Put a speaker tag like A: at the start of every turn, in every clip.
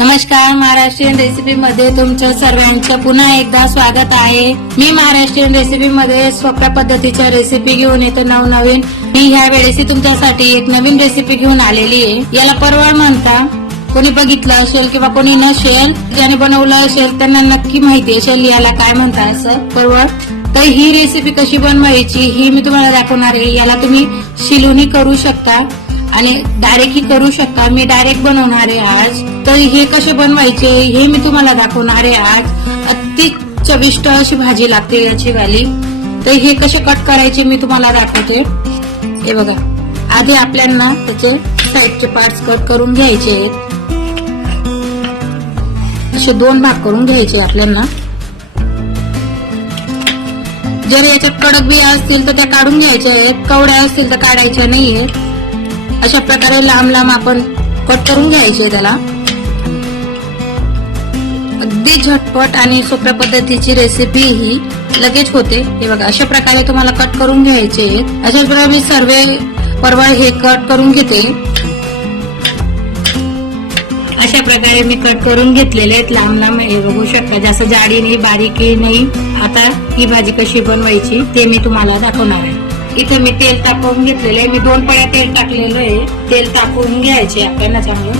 A: नमस्कार महाराष्ट्रीयन रेसिपी मध्ये तुमचं सर्वांचं पुन्हा एकदा स्वागत आहे. मी महाराष्ट्रीयन रेसिपी मध्ये सोप्या पद्धतीच्या रेसिपी घेऊन येतो नवनवीन. मी ह्या वेळेस तुमच्यासाठी एक नवीन रेसिपी घेऊन आलेली आहे. याला परवळ म्हणता कोणी बघितलं असेल किंवा कोणी नसेल ज्याने बनवलं असेल त्यांना नक्की माहिती असेल याला काय म्हणता असं. परवळ तर ही रेसिपी कशी बनवायची ही मी तुम्हाला दाखवणार आहे. याला तुम्ही शिलोनी करू शकता. आणि डायरेक्ट ही करू शकता. मी डायरेक्ट बनवणार आहे आज. तर हे कसे बनवायचे हे मी तुम्हाला दाखवणार आहे आज. अति चविष्ट अशी भाजी लागते याची वाली. तर हे कसे कट करायचे मी तुम्हाला दाखवते. हे बघा. आधी आपल्याला त्याचे साईडचे पार्ट्स कट करून घ्यायचे. असे दोन भाग करून घ्यायचे आपल्याला जर याच्यात कडक बिया असतील तर त्या काढून घ्यायच्या आहेत. कवड्या असतील तर काढायच्या नाहीये अशा प्रकारे लांब लांब आपण कट करून घ्यायचे त्याला. अगदी झटपट आणि सोप्या पद्धतीची रेसिपी ही लगेच होते. हे बघा अशा प्रकारे तुम्हाला कट करून घ्यायचे अशा प्रकारे मी सर्व परवा हे कट करून घेते. अशा प्रकारे मी कट करून घेतलेले आहेत. लांब लांब हे बघू शकता जास्त जाडी नाही बारीकी नाही. आता ही भाजी कशी बनवायची ते मी तुम्हाला दाखवणार आहे. इथे मी तेल तापवून घेतलेलं आहे. मी दोन पळ्या तेल टाकलेलं आहे. तेल तापवून घ्यायचे आपल्याला चांगलं.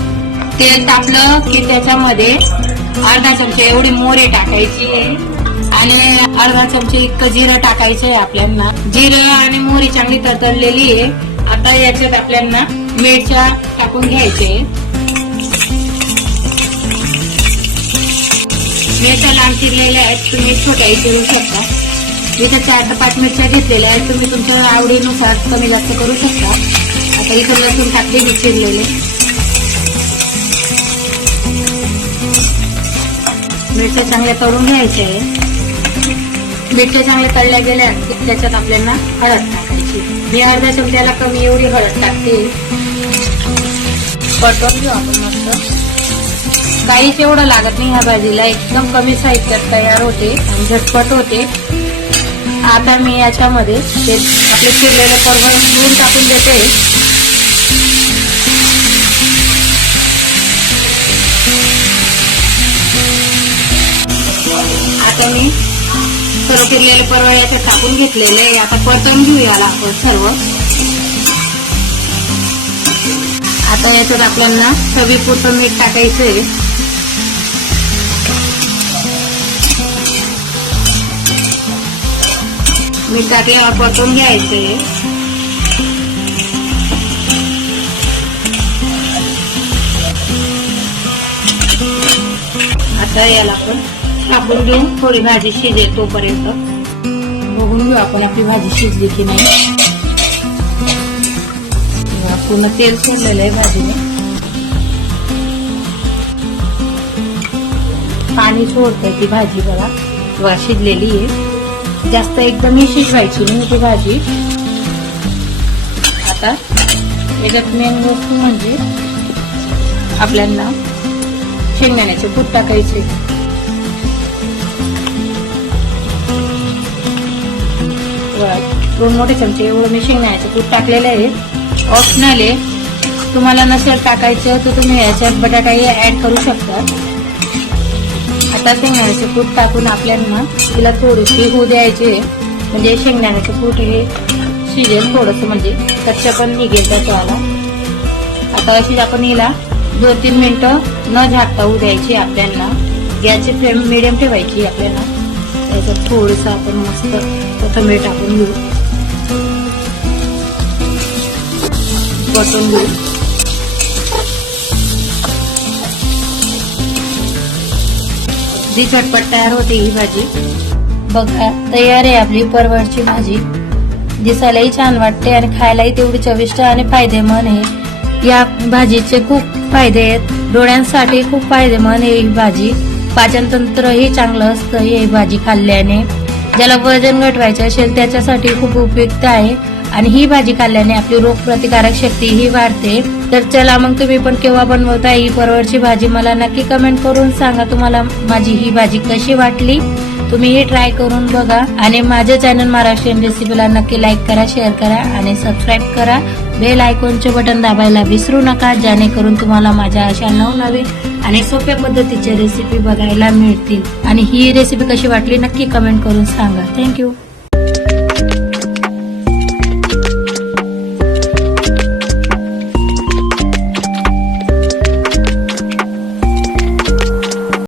A: तेल तापलं की त्याच्यामध्ये अर्धा चमचे एवढी मोरे टाकायची आहे. आणि अर्धा चमचे इतकं जिरं टाकायचं आहे आपल्याला जिरं आणि मोरी चांगली तडतडलेली आहे. आता याच्यात आपल्याला मिरच्या टाकून घ्यायचे मिरच्या लांब चिरलेल्या आहेत. तुम्ही छोट्याही चिरू शकता. इथे चार ते पाच मिरच्या घेतलेल्या आहेत. तुम्ही तुमच्या आवडीनुसार कमी जास्त करू शकता. आता इथं लसूण टाकले मी चिरलेले. मिरच्या चांगल्या तळून घ्यायच्या आहे मिरच्या चांगल्या तळल्या गेल्या की त्याच्यात आपल्याला हळद टाकायची. मी अर्ध्या चमच्याला कमी एवढी हळद टाकते. परतून घेऊ आपण मस्त. काहीच एवढं लागत नाही ह्या भाजीला. एकदम कमी साहित्यात तयार होते आणि झटपट होते. आता मी याच्यामध्ये ते आपले चिरलेले परवळ धुवून टाकून देते. आता मी सर्व चिरलेले परवळ याच्यात टाकून घेतलेले. आता परतून घेऊया आपण सर्व. आता याच्यात आपल्याला चवीपुरतं मीठ टाकायचं मीठ टाकल्यावर परतून घ्यायचे. आता याला आपण टाकून घेऊन थोडी भाजी शिजेल तोपर्यंत. बघून घेऊ आपण आपली भाजी शिजली की नाही. पूर्ण तेल सोडलेलं आहे भाजीने पाणी सोडतंय ती भाजी बघा किंवा शिजलेली आहे. जास्त एकदम ही शिजवायची नाही ती भाजी. आता याच्यात मेन वस्तू म्हणजे आपल्याला शेंगदाण्याचे कूट टाकायचे. दोन मोठे चमचे एवढं मी शेंगदाण्याचे कूट टाकलेलं आहे. ऑप्शनल आहे. तुम्हाला नसेल टाकायचं तर तुम्ही याच्यात बटाटाही ऍड करू शकता. आता शेंगदाण्याचे कूट टाकून आपल्याला तिला थोडीशी होऊ द्यायची म्हणजे शेंगदाण्याचे कूट हे शिजेल थोडंसं म्हणजे कच्च्या पण निघेल त्याच्याला आता अशीच आपण हिला दोन तीन मिनटं न झाकता होऊ द्यायची आपल्याला. गॅसची फ्लेम मिडियम ठेवायची आपल्याला. त्याच्यात थोडंसं आपण मस्त कोथंबीर टाकून घेऊ. परतून घेऊ. जी झटपट तयार होते ही भाजी. बघा तयार आहे आपली परवडची भाजी. दिसायलाही छान वाटते आणि खायलाही तेवढी चविष्ट आणि फायदेमंद आहे. या भाजीचे खूप फायदे आहेत. डोळ्यांसाठी खूप फायदेमंद आहे ही भाजी. पाचनतंत्रही चांगलं असतं ही भाजी खाल्ल्याने. ज्याला वजन घटवायचं असेल त्याच्यासाठी खूप उपयुक्त आहे. आणि ही भाजी खाल्ल्याने आपली रोगप्रतिकारक शक्ती ही वाढते. तर चला मग तुम्ही पण केव्हा बनवता ही परवडची भाजी मला नक्की कमेंट करून सांगा तुम्हाला माझी ही भाजी कशी वाटली. तुम्ही ही ट्राय करून बघा आणि माझ्या चॅनल महाराष्ट्रीयन रेसिपीला नक्की लाईक करा शेअर करा आणि सबस्क्राईब करा. बेल आयकॉनचे बटन दाबायला विसरू नका जेणेकरून तुम्हाला माझ्या अशा नवनवीन आणि सोप्या पद्धतीच्या रेसिपी बघायला मिळतील. आणि ही रेसिपी कशी वाटली नक्की कमेंट करून सांगा. थँक्यू